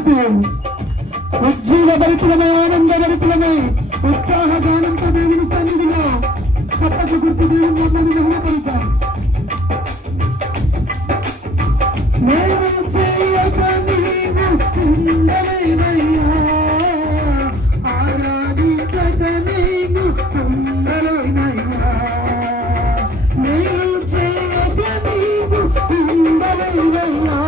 కొడుతూ ఉజ్జీవ భరితులమై ఆనంద భరితులమై ఉత్సాహ గానంతో దేవుని సన్నిధిలో చప్పట్లు గుర్తు దేవుని మమ్మల్ని మహిమపరుతాం. నేను చేయక నీవు ఉండలేవయ్యా, ఆరాధించక నేను ఉండలేనయ్యా. నేను చేయక నీవు ఉండలేవయ్యా,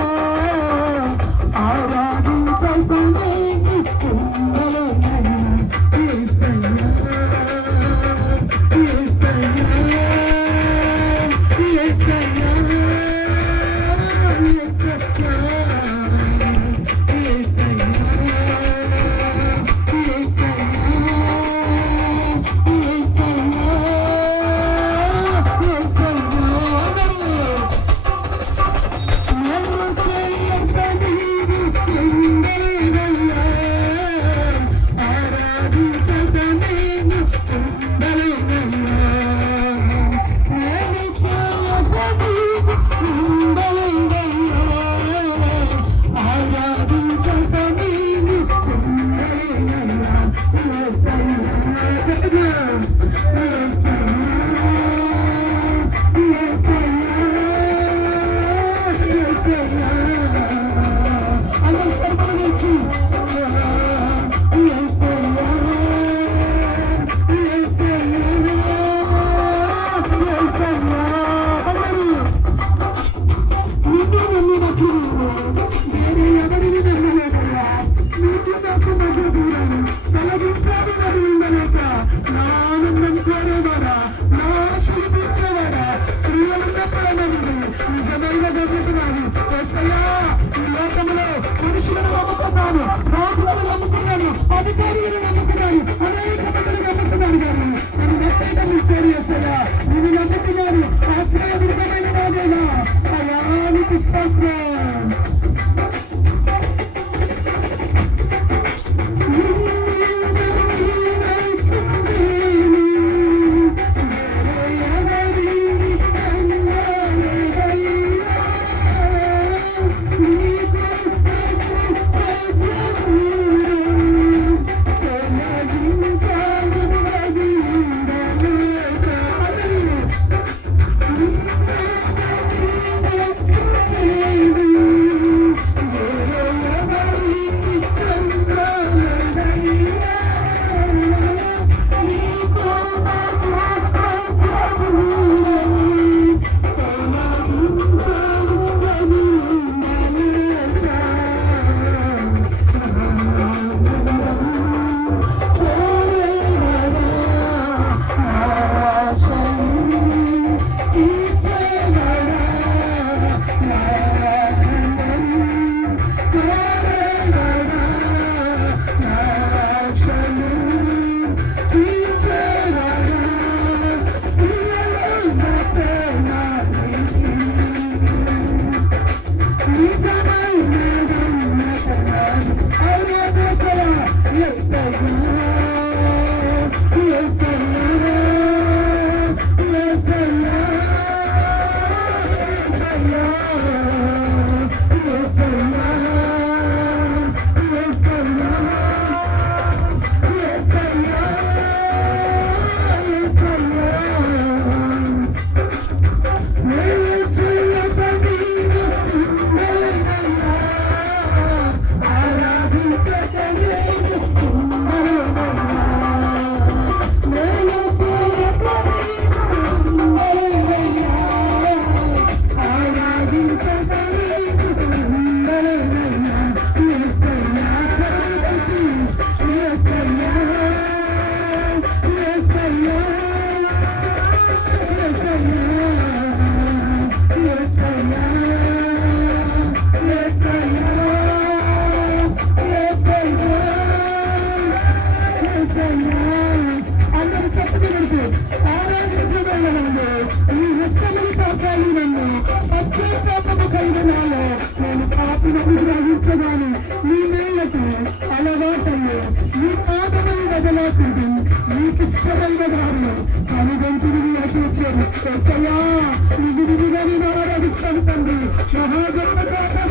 ఆరాధించక నేను ఉండలేనయ్యా.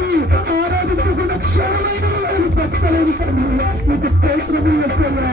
ఆరాధించుకున్న క్షణమైన నీకు స్తోత్రము యేసయ్యా.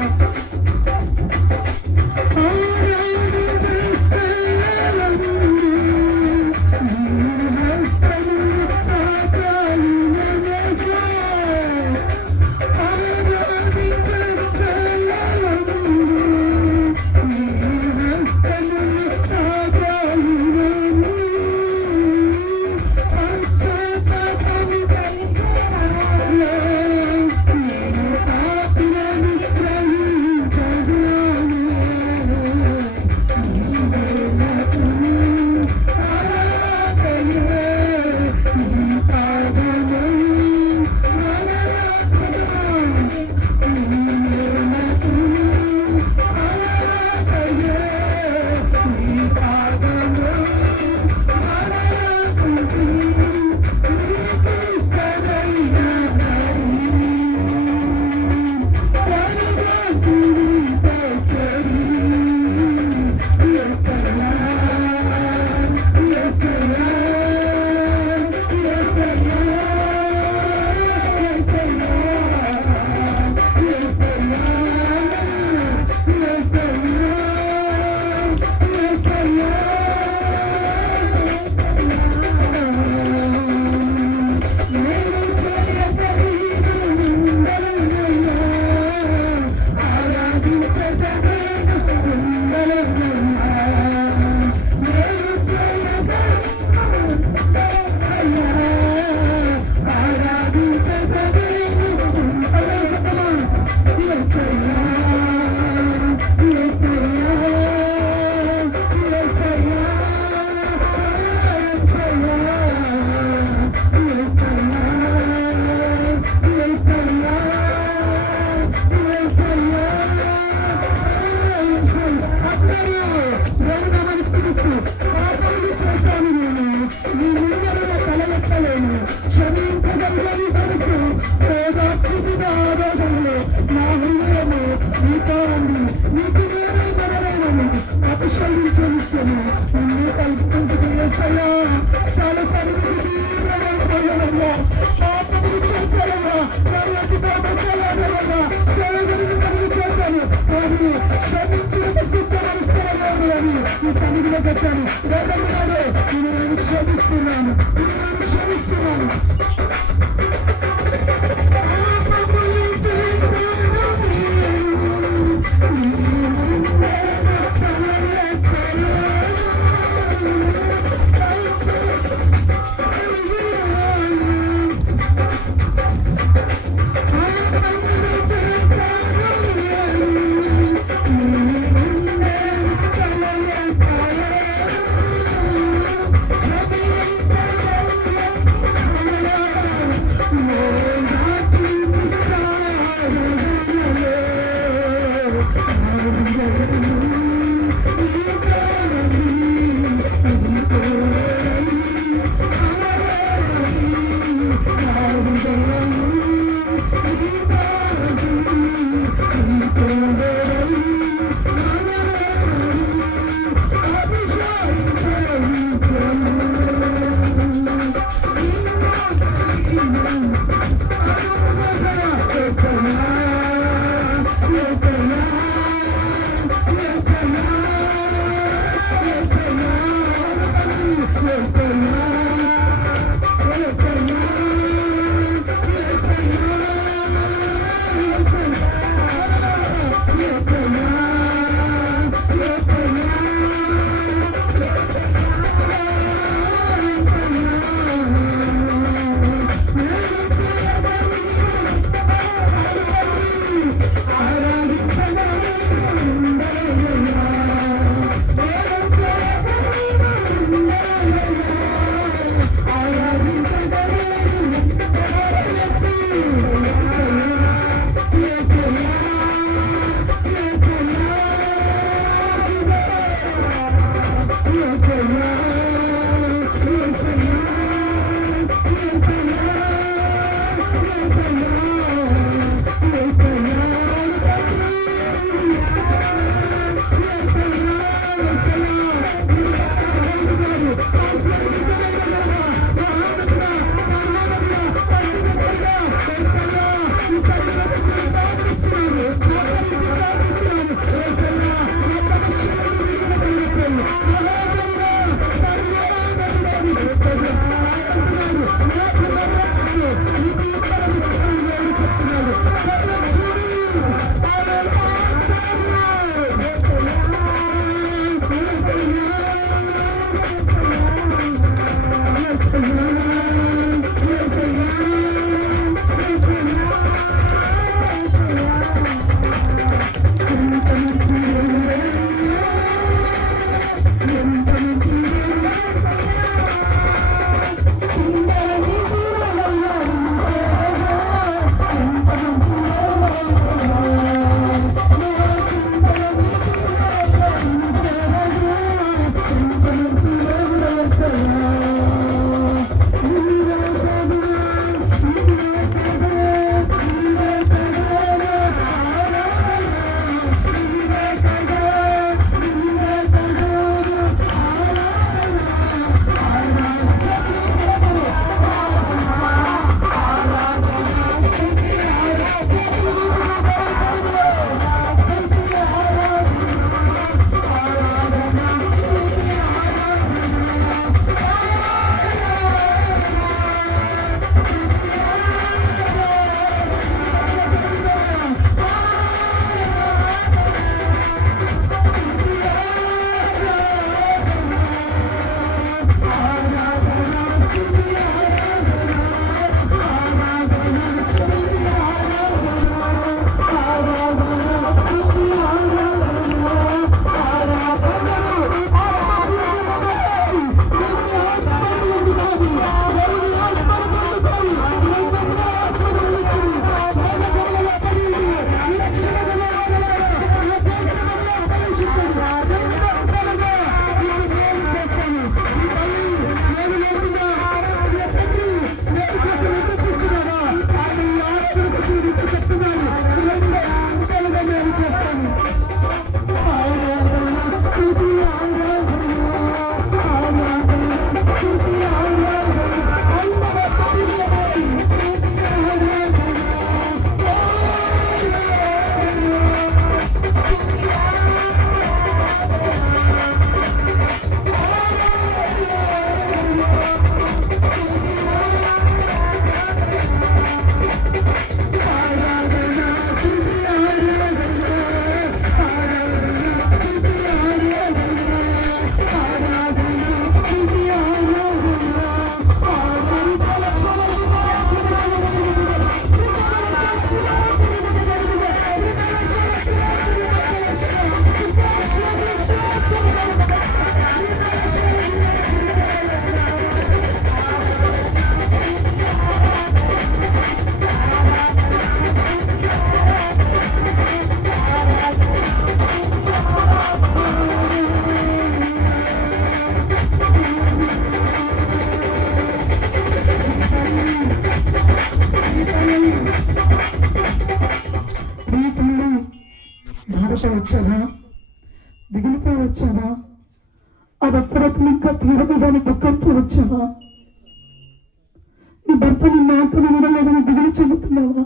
భర్త నీ మాట వినలేదని దిగులు చెందుతున్నావా?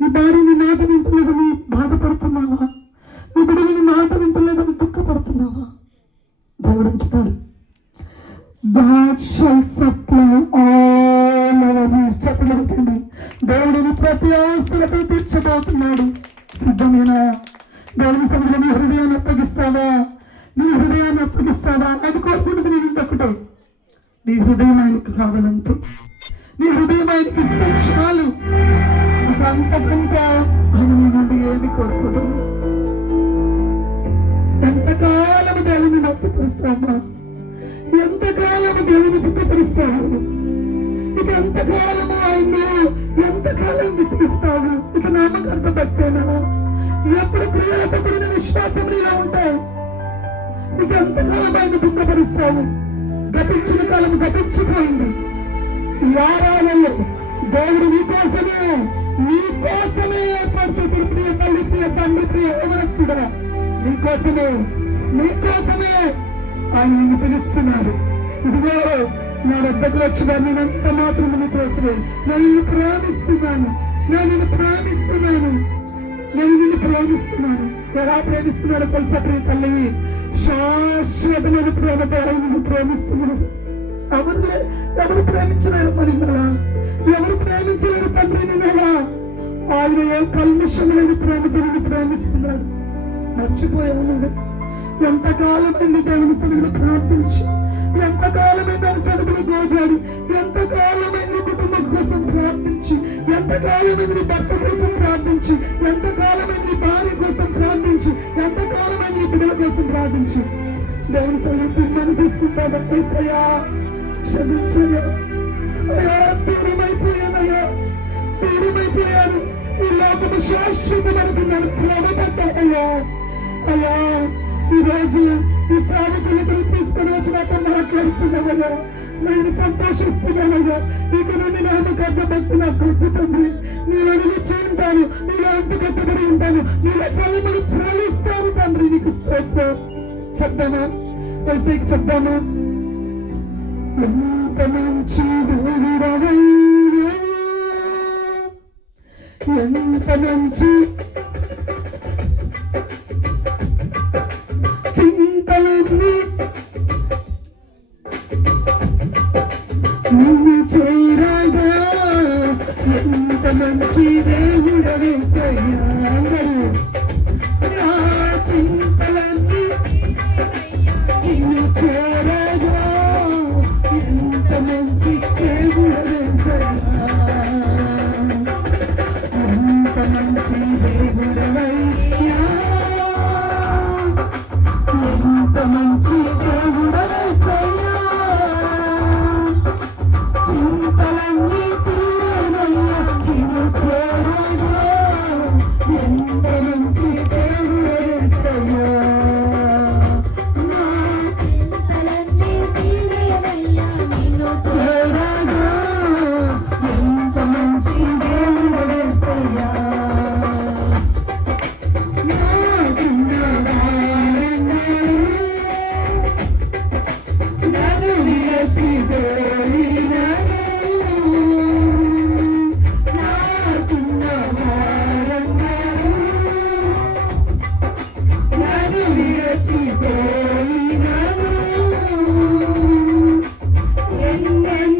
నీ భార్య నీ మాట వింటలేదని బాధపడుతున్నావా? నీ బిడ్డలు నీ మాట వింటలేదని దుఃఖపడుతున్నావా? దేవుడు అంటున్నాడు, God shall supply all our needs. చెప్పండి, దేవుడిని ప్రతి అవసరతో తీర్చబోతున్నాడు. సిద్ధమేనా? దేవుని సన్నిధిలో నీ హృదయాన్ని అప్పగిస్తావా? నీ హృదయాన్ని అప్పగిస్తావా? అది కోరుకుంటుంది నేను ఇంకొకటే, నీ హృదయం ఆయనకు కావాలంటే. నీ హృదయం ఆయనకి ఇస్తే చాలు. నీకు అంతకంటే ఆయన నీ నుండి ఏమి కోరుకుంటున్నా? ఎంతకాలము దేవుని నష్టపరుస్తావా? ఎంతకాలము దేవుని దుఃఖపరుస్తావు? ఇక ఎంతకాలము ఆయన్ను ఎంతకాలం విసిగిస్తావు? ఇక నామకార్థ భక్తేనా? ఎప్పుడు క్రియలతో కూడిన విశ్వాసం ఇలా ఉంటాయి. ఇక ఎంతకాలం ఆయన దుఃఖపరుస్తావు? గతించిన కాలం గతించిపోయింది. ఈ ఆరాధనలో దేవుడు నీకోసమే ఏర్పాటు చేసిన ప్రియ తల్లి, ప్రియ తండ్రి, ప్రియ యవనస్తుడా, నీకోసమే ఆయన నిన్ను పిలుస్తున్నాడు. ఇదిగో నా వద్దకు వచ్చిన నేనంత మాత్రం నీకోసమే. నేను నిన్ను ప్రేమిస్తున్నాను. ఎలా ప్రేమిస్తున్నాడో తెలుసా ప్రియ తల్లి? శాశ్వతమైన ప్రేమతో ఆయన నిన్ను ప్రేమిస్తున్నాడు. ఎవరు ప్రేమించలేరు మరి నెలా? ఎవరు ప్రేమించలేరు తండ్రిని నెలా? ఆయన ఏ కల్మషం లేని ప్రేమతో నిన్ను ప్రేమిస్తున్నాడు. మర్చిపోయాను. ఎంతకాలమైంది దేవుని సన్నిధిలో ప్రార్థించి, ఎంతకాలమైంది ఆయన సన్నిధిలో గోజాడి, ఎంతకాలమైంది కుటుంబం కోసం ప్రార్థించి, ఎంతకాలమైంది భర్త కోసం ప్రార్థించి, ఎంతకాలమైంది భార్య కోసం ప్రార్థించి, ఎంతకాలమైంది పిల్లల కోసం ప్రార్థించి దేవుని సన్నిధిలో తీర్మానం తీసుకుంటాను. ఏసయ్యా క్షమించయ్యా, అయ్యా దూరమైపోయాను. ఈ లోకము శాశ్వతమనుకున్నాను, ప్రేమపడ్డానయ్యా. అయ్యా ఈరోజు ఈ సేవకులతో తీసుకొని వచ్చినాక మాట్లాడుతున్నావయ్యా, నేను సంతోషిస్తున్నానయ్యా. ఇక నుండి నామకార్థ భక్తి నాకు వద్దు తండ్రి. నీలో నిలిచి ఉంటాను, నీలో అంటు కట్టుబడి ఉంటాను, నీలో ఫలములు ఫలిస్తాను తండ్రి. నీకు స్తోత్రం. చెప్దామా? ఏసైకి చెప్దామా? ఎంత మంచి దేవుడవయ్యా, ఎంత మంచి చింతలన్నీ నిన్ను చేరగా, ఎంత మంచి దేవుడవేసయ్యా. నా చింతలన్నీ నిన్ను చేరగా, ఎంత మంచి దేవుడవేసయ్యా. ఎంత మంచి దేవుడవయ్యా, ఎంత మంచి దేవుడవేసయ్యా. చింతలన్నీ తీరవయ్యా, నిన్ను చేరగా, ఎంత మంచి దేవుడవేసయ్యా. నా చింతలన్నీ తీరవయ్యా, నిన్ను చేరగా, ఎంత మంచి దేవుడవేసయ్యా. And then